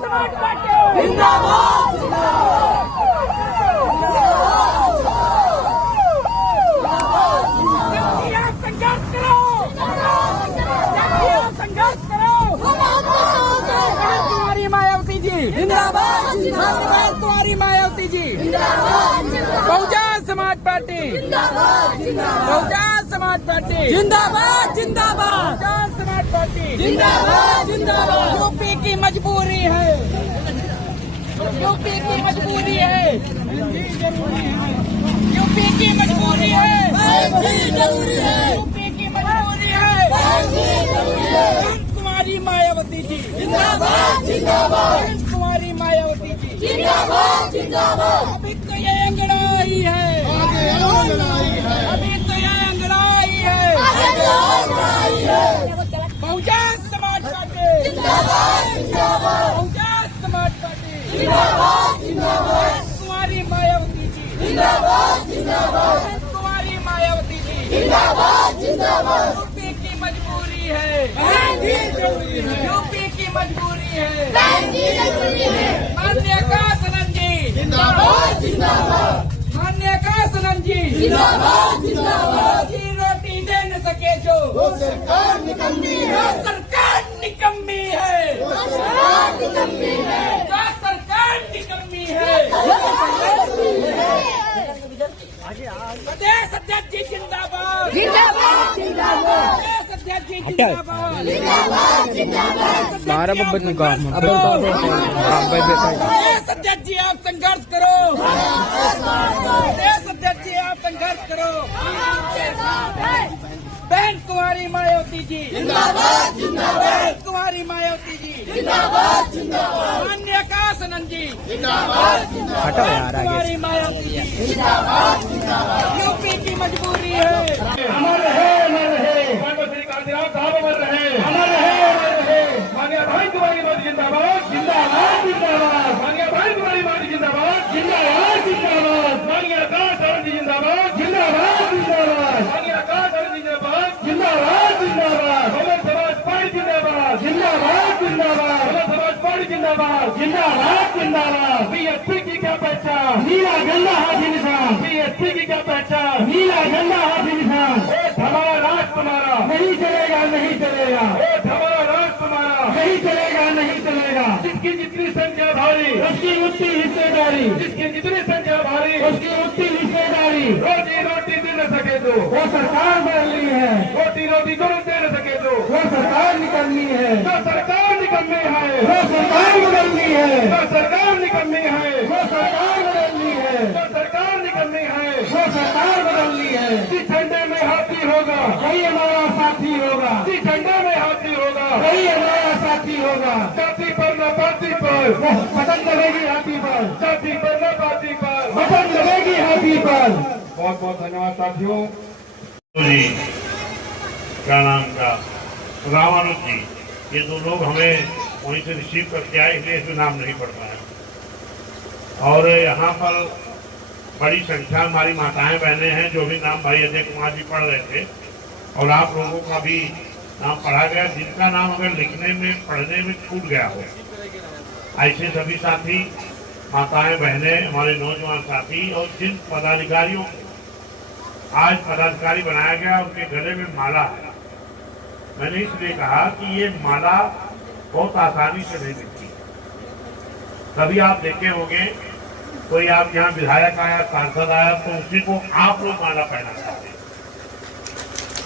समाज पार्टी जिंदाबाद संघर्ष करो, संघर्ष करो। तुम्हारी मायावती जी जिंदाबाद, तुम्हारी मायावती जी बहुजन समाज पार्टी, बहुजन समाज पार्टी जिंदाबाद, जिंदाबाद बहुजन समाज पार्टी जिंदाबाद, जिंदाबाद। यूपी की मजबूरी है, यूपी की मजबूरी है, यूपी की मजबूरी है, जरूरी है, यूपी की मजबूरी है। कुमारी मायावती जी जिंदाबाद, जिंदाबाद कुमारी मायावती जी जिंदाबाद, जिंदाबाद। अभी तो ये अंगड़ाई है, अभी तो ये अंगड़ाई है। बहुजन समाज पार्टी जिंदाबाद, जिंदाबाद बहुजन समाज पार्टी जिंदाबाद, जिंदाबाद। कुमारी मायावती जी जिंदाबाद, जिंदाबाद कुमारी मायावती जी जिंदाबाद, जिंदाबाद। यूपी की मजबूरी है, यूपी की मजबूरी है, मान्य का सनन जी जिंदाबाद, जिंदाबाद मान्य का सनन जी जिंदाबाद, जिंदाबाद। जी रोटी दे न सके जो वो सरकार निकम्मी है, सरकार निकम्मी है, सरकार निकम्मी है, सरकार निकम्मी है। प्रदेश अध्यक्ष जी जिंदाबाद, जिंदाबाद, जिंदाबाद प्रदेश अध्यक्ष जी जिंदाबाद, जिंदाबाद, जिंदाबाद। 12 बजे का प्रदेश अध्यक्ष जी आप संघर्ष करो, प्रदेश अध्यक्ष जी आप संघर्ष करो। बहन कुमारी मायावती जी जिंदाबाद, जिंदाबाद कुमारी मायावती जी जिंदाबाद, जिंदाबाद। मान्य का सनन जी जिंदाबाद, जिंदाबाद कुमारी मायावती जी जिंदाबाद, जिंदाबाद। यूपी की मजबूरी है, अमर रहे, अमर रहे श्री कांतिलाल साहब, अमर रहे, अमर रहे, अमर रहे। मान्य भाई कुमारी माती जिंदाबाद, जिंदाबाद, जिंदाबाद। मान्य भाई कुमारी माती जिंदाबाद, जिंदाबाद, जिंदाबाद। मान्य का शरण जी जिंदाबाद, जिंदाबाद, जिंदाबाद। मान्य का शरण जी जिंदाबाद, जिंदाबाद, जिंदाबाद। बहुजन समाज पार्टी जिंदाबाद, जिंदाबाद, जिंदाबाद। बहुजन समाज पार्टी जिंदाबाद, जिंदाबाद, जिंदाबाद। बीएसपी की क्या पहचान, नीला झंडा हाथी निशान। बीएसपी की क्या पहचान, नीला झंडा हाथी निशान। हमारा राज तुम्हारा नहीं चलेगा, नहीं चलेगा। हमारा राज तुम्हारा नहीं चलेगा, नहीं चलेगा। जिसकी जितनी संख्या भारी उसकी उतनी हिस्सेदारी, जिसकी जितनी संख्या भारी उसकी उतनी हिस्सेदारी। रोजी रोटी दे न सके तो वो सरकार बदलनी है, रोटी रोटी को दे न सके तो वो सरकार निकलनी है। जो सरकार निकलनी है वो सरकार बदलनी है, जो सरकार निकलनी है वो सरकार बदलनी है, जो सरकार निकलनी है वो सरकार बदलनी है। जिस झंडे में हाथी होगा वही हमारा साथी होगा, जिस झंडे में हाथी होगा वही हमारा साथी होगा। जाति पर न पार्टी पर बटन लगेगी हाथी पर, जाति पर न पार्टी पर बटन लगेगी हाथी पर। बहुत बहुत धन्यवाद साथियों जी। क्या नाम का रामानुज जी, ये दो लोग हमें वहीं से रिसीव करके आए, इसलिए इसमें नाम नहीं पड़ पाया। और यहाँ पर बड़ी संख्या हमारी माताएं बहनें हैं जो भी नाम भाई अजय कुमार जी पढ़ रहे थे, और आप लोगों का भी नाम पढ़ा गया, जिनका नाम अगर लिखने में पढ़ने में छूट गया हो, ऐसे सभी साथी माताएं बहनें हमारे नौजवान साथी और जिन पदाधिकारियों को आज पदाधिकारी बनाया गया उनके गले में माला है। मैंने इसलिए कहा कि ये माला बहुत आसानी से नहीं मिलती। कभी आप देखे होंगे कोई आप यहाँ विधायक आया, सांसद आया, तो उसी को आप लोग माला पहना चाहते हैं,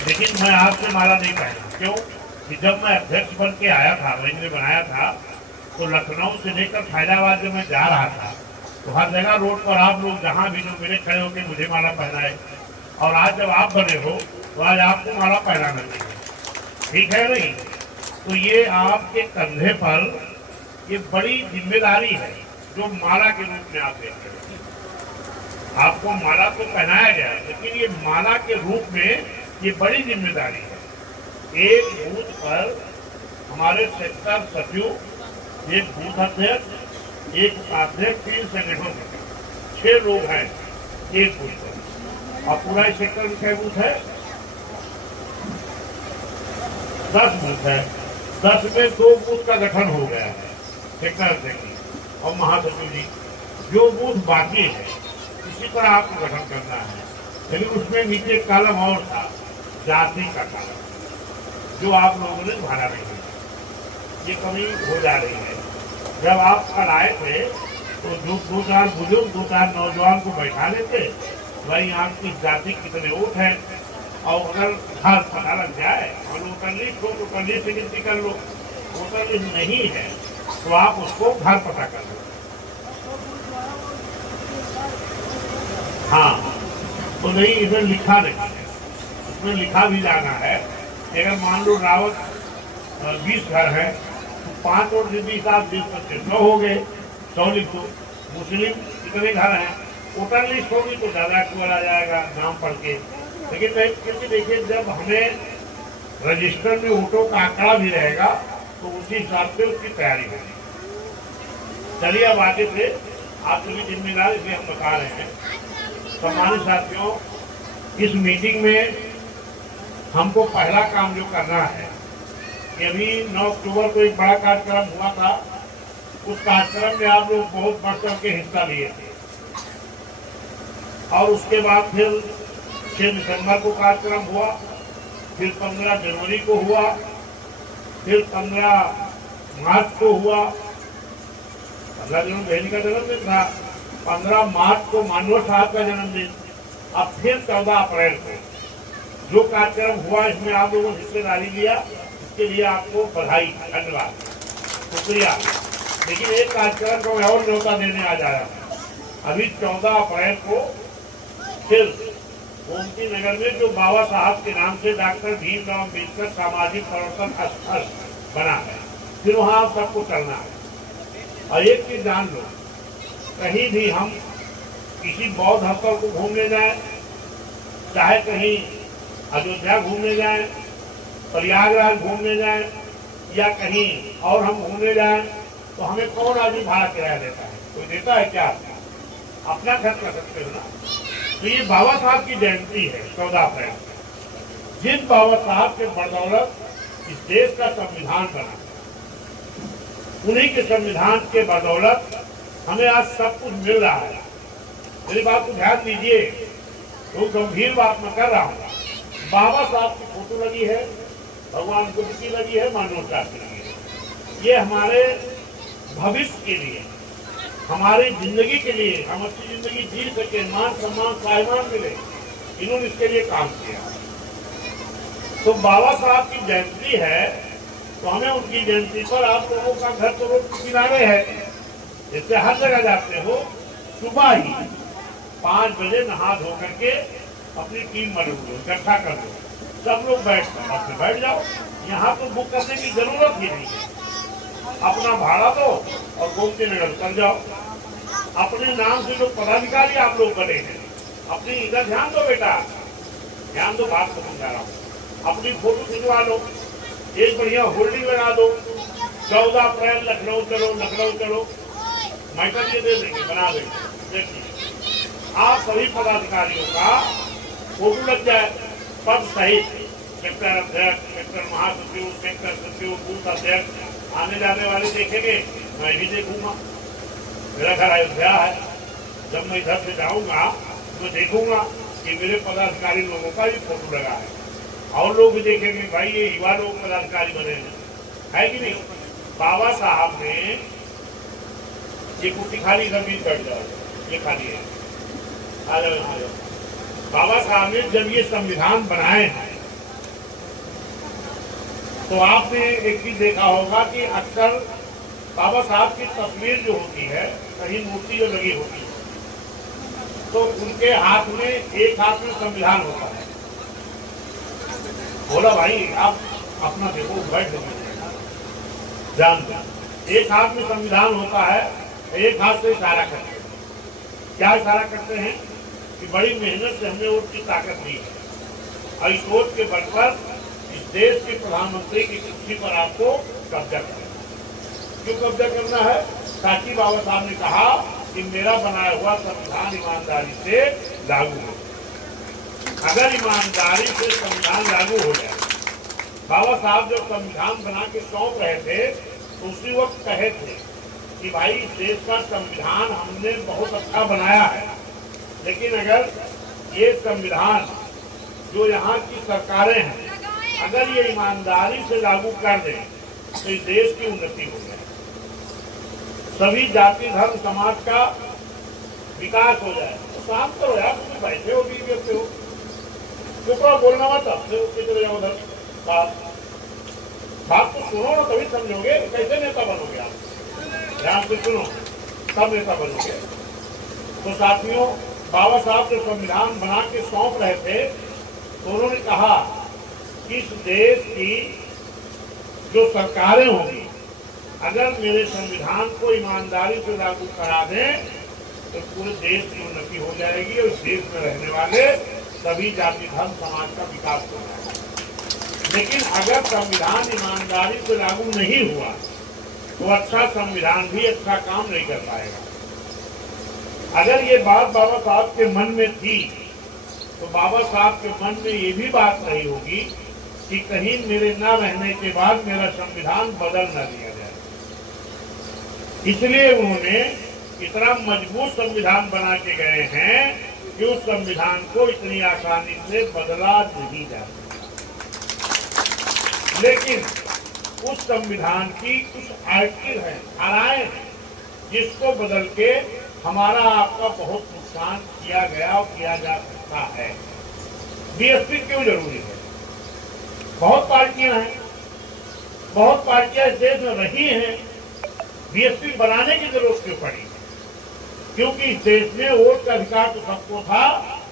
लेकिन मैं आपसे माला नहीं पहना। क्यों? कि जब मैं अध्यक्ष बन के आया था, मैंने बनाया था, तो लखनऊ से लेकर फैजाबाद जब मैं जा रहा था तो हर जगह रोड पर आप लोग जहाँ भी जो मेरे खड़े होकर मुझे माला पहनाए, और आज जब आप बने हो तो आज आपको माला पहनाना चाहिए, ठीक है नहीं? तो ये आपके कंधे पर ये बड़ी जिम्मेदारी है जो माला के रूप में आप देख रहे हैं। आपको माला तो पहनाया गया, लेकिन ये माला के रूप में ये बड़ी जिम्मेदारी है। एक बूथ पर हमारे सेक्टर सचिव, एक बूथ अध्यक्ष, एक उपाध्यक्ष, 3 संगठन, 6 लोग हैं एक बूथ पर। और पूरा सेक्टर में 6 बूथ है, 10 बूथ है, 10 में 2 बूथ का गठन हो गया है। सेक्टर अध्यक्ष और महासचिव जी, जो बूथ बाकी है इसी पर आपको गठन करना है। लेकिन उसमें नीचे कॉलम और था, जाति का कॉलम, जो आप लोगों ने भरा नहीं है, ये कमी हो जा रही है। जब आप कल आए थे तो जो 2-4 बुजुर्ग 2-4 नौजवान को बैठा लेते, भाई आपकी जाति कितने वोट हैं, और अगर घर पता लग जाए और वोटर लिस्ट हो तो वोटर लिस्ट से गिनती कर लो, वोटर लिस्ट नहीं है तो आप उसको घर पता कर लो। हाँ, तो नहीं, इधर लिखा नहीं है, इसमें लिखा भी जाना है कि अगर मान लो रावत 20 घर है तो 5 वोट से 20 आप 20 100 हो गए, 100 लिख दो। मुस्लिम कितने घर हैं, वोटर लिस्ट होगी तो ज्यादा एक्चुअल आ जाएगा नाम पढ़ के। लेकिन क्योंकि देखिए, जब हमें रजिस्टर में वोटों का आंकड़ा भी रहेगा तो उसी हिसाब से उसकी तैयारी होगी। चलिए अब आगे से आप सभी जिम्मेदार, इसलिए हम बता रहे हैं। सम्मानित साथियों, इस मीटिंग में हमको पहला काम जो करना है कि अभी 9 अक्टूबर को एक बड़ा कार्यक्रम हुआ था, उस कार्यक्रम में आप लोग बहुत बढ़ चढ़ के हिस्सा लिए थे, और उसके बाद फिर 6 दिसंबर को कार्यक्रम हुआ, फिर 15 जनवरी को हुआ, फिर 15 मार्च को हुआ, 15 जनवरी बहन का जन्मदिन था, 15 मार्च को मानव साहब का जन्मदिन, अब फिर 14 अप्रैल को जो कार्यक्रम हुआ, इसमें आप लोगों ने हिस्सेदारी लिया, इसके लिए आपको बधाई, धन्यवाद, शुक्रिया। लेकिन एक कार्यक्रम को मैं और न्योता देने आ जा रहा हूँ। अभी 14 अप्रैल को फिर गोमती नगर में जो बाबा साहब के नाम से डॉक्टर भीमराव अम्बेडकर सामाजिक परिवर्तन स्थल बना है, फिर वहाँ आप सबको चलना है। और एक चीज जान लो, कहीं भी हम किसी बौद्ध स्थल को घूमने जाए, चाहे कहीं अयोध्या घूमने जाए, प्रयागराज घूमने जाए, या कहीं और हम घूमने जाए, तो हमें कौन आदमी भाड़ा किराया देता है? कोई देता है क्या? अपना खर्च कर सकते हो ना। तो ये बाबा साहब की जयंती है 14 अप्रैल, जिन बाबा साहब के बदौलत इस देश का संविधान बना, उन्हीं के संविधान के बदौलत हमें आज सब कुछ मिल रहा है। मेरी बात को ध्यान दीजिए, तो गंभीर बात मैं कर रहा हूँ। बाबा साहब की फोटो लगी है, भगवान बुद्ध की लगी है, मानव साहब की लगी है। ये हमारे भविष्य के लिए, हमारी जिंदगी के लिए, हम अच्छी जिंदगी जी सके, मान सम्मान स्वाभिमान मिले, इन्होंने इसके लिए काम किया। तो बाबा साहब की जयंती है, तो हमें उनकी जयंती पर आप लोगों का घर तो रोड के किनारे है, जैसे हर जगह जाते हो, सुबह ही 5 बजे नहा धो करके अपनी टीम बना लो, इकट्ठा कर दो, सब लोग बैठ जाओ। यहाँ तो बुक करने की जरूरत ही नहीं है, अपना भाड़ा दो और गोमती नगर कर जाओ। अपने नाम से जो पदाधिकारी आप लोग बने हैं, अपनी इधर ध्यान दो बेटा, ध्यान दो, बात को समझा रहा हूँ। अपनी फोटो खिंचवा लो, एक बढ़िया होल्डिंग लगा दो, 14 अप्रैल लखनऊ चलो, लखनऊ चलो, माइकल ये दे देंगे, बना देंगे। देखिए, आप सभी पदाधिकारियों का फोटो लग जाए, पद सहित, सेक्टर अध्यक्ष, सेक्टर महासचिव, सेक्टर सचिव, बूथ अध्यक्ष, आने जाने वाले देखेंगे, मैं भी देखूंगा। मेरा घर अयोध्या है, जब मैं इधर से जाऊंगा तो देखूंगा कि मेरे पदाधिकारी लोगों का ये फोटो लगा है, और लोग भी देखेंगे भाई ये युवा लोग पदाधिकारी बने हैं, है कि नहीं। बाबा साहब ने ये कुर्सी खाली, इधर भी बैठ जाओ, ये खाली है, आ जाओ। बाबा साहब ने जब ये संविधान बनाए हैं, तो आपने एक चीज देखा होगा कि अक्सर बाबा साहब की तस्वीर जो होती है, कहीं मूर्ति जो लगी होती है, तो उनके हाथ में, एक हाथ में संविधान होता है। बोला भाई आप अपना देखो, बैठ ध्यान दो, एक हाथ में संविधान होता है, एक हाथ से इशारा करते हैं। क्या इशारा करते हैं? कि बड़ी मेहनत से हमने वोट की ताकत दी है, और इस वोट के बल पर इस देश के प्रधानमंत्री की कुर्सी पर आपको कब्जा करना है। क्यों कब्जा करना है? ताकि बाबा साहब ने कहा कि मेरा बनाया हुआ संविधान ईमानदारी से लागू हो। अगर ईमानदारी से संविधान लागू हो जाए, बाबा साहब जब संविधान बना के सौंप रहे थे तो उसी वक्त कहे थे कि भाई इस देश का संविधान हमने बहुत अच्छा बनाया है, लेकिन अगर ये संविधान जो यहाँ की सरकारें हैं अगर ये ईमानदारी से लागू कर दें तो इस देश की उन्नति हो जाए, सभी जाति धर्म समाज का विकास हो जाए। तो काम करो यार, तुम बैठे हो बीवी होते हो, चुप रहो, बोलना मत, चले जाओ उधर। बात तो सुनो ना, तभी समझोगे कैसे नेता बनोगे आप। ध्यान से सुनो, तब नेता बनोगे। तो साथियों, बाबा साहब जो संविधान बना के सौंप रहे थे तो उन्होंने कहा कि इस देश की जो सरकारें होंगी अगर मेरे संविधान को ईमानदारी से लागू करा दें तो पूरे देश की उन्नति हो जाएगी और इस देश में रहने वाले सभी जाति धर्म समाज का विकास हो जाएगा। लेकिन अगर संविधान ईमानदारी से लागू नहीं हुआ तो अच्छा संविधान भी अच्छा काम नहीं कर पाएगा। अगर ये बात बाबा साहब के मन में थी तो बाबा साहब के मन में ये भी बात रही होगी कि कहीं मेरे न रहने के बाद मेरा संविधान बदल न दिया जाए। इसलिए उन्होंने इतना मजबूत संविधान बना के गए हैं कि उस संविधान को इतनी आसानी से बदला नहीं जा सकता। लेकिन उस संविधान की कुछ आर्टिकल है, धाराएं हैं, जिसको बदल के हमारा आपका बहुत नुकसान किया गया और किया जा सकता है। बीएसपी क्यों जरूरी है? बहुत पार्टियां हैं, बहुत पार्टियां इस देश में रही हैं, बीएसपी बनाने की जरूरत क्यों पड़ी? क्योंकि इस देश में वोट का अधिकार तो सबको था,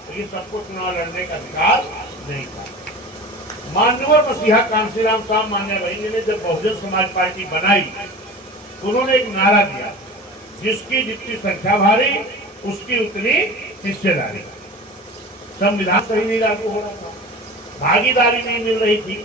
लेकिन सबको चुनाव लड़ने का अधिकार नहीं था। माननीय मसीहा कांशीराम साहब मान्या भाई ने जब बहुजन समाज पार्टी बनाई तो उन्होंने एक नारा दिया, जिसकी जितनी संख्या भारी उसकी उतनी हिस्सेदारी। संविधान सही नहीं लागू हो रहा था, भागीदारी नहीं मिल रही थी।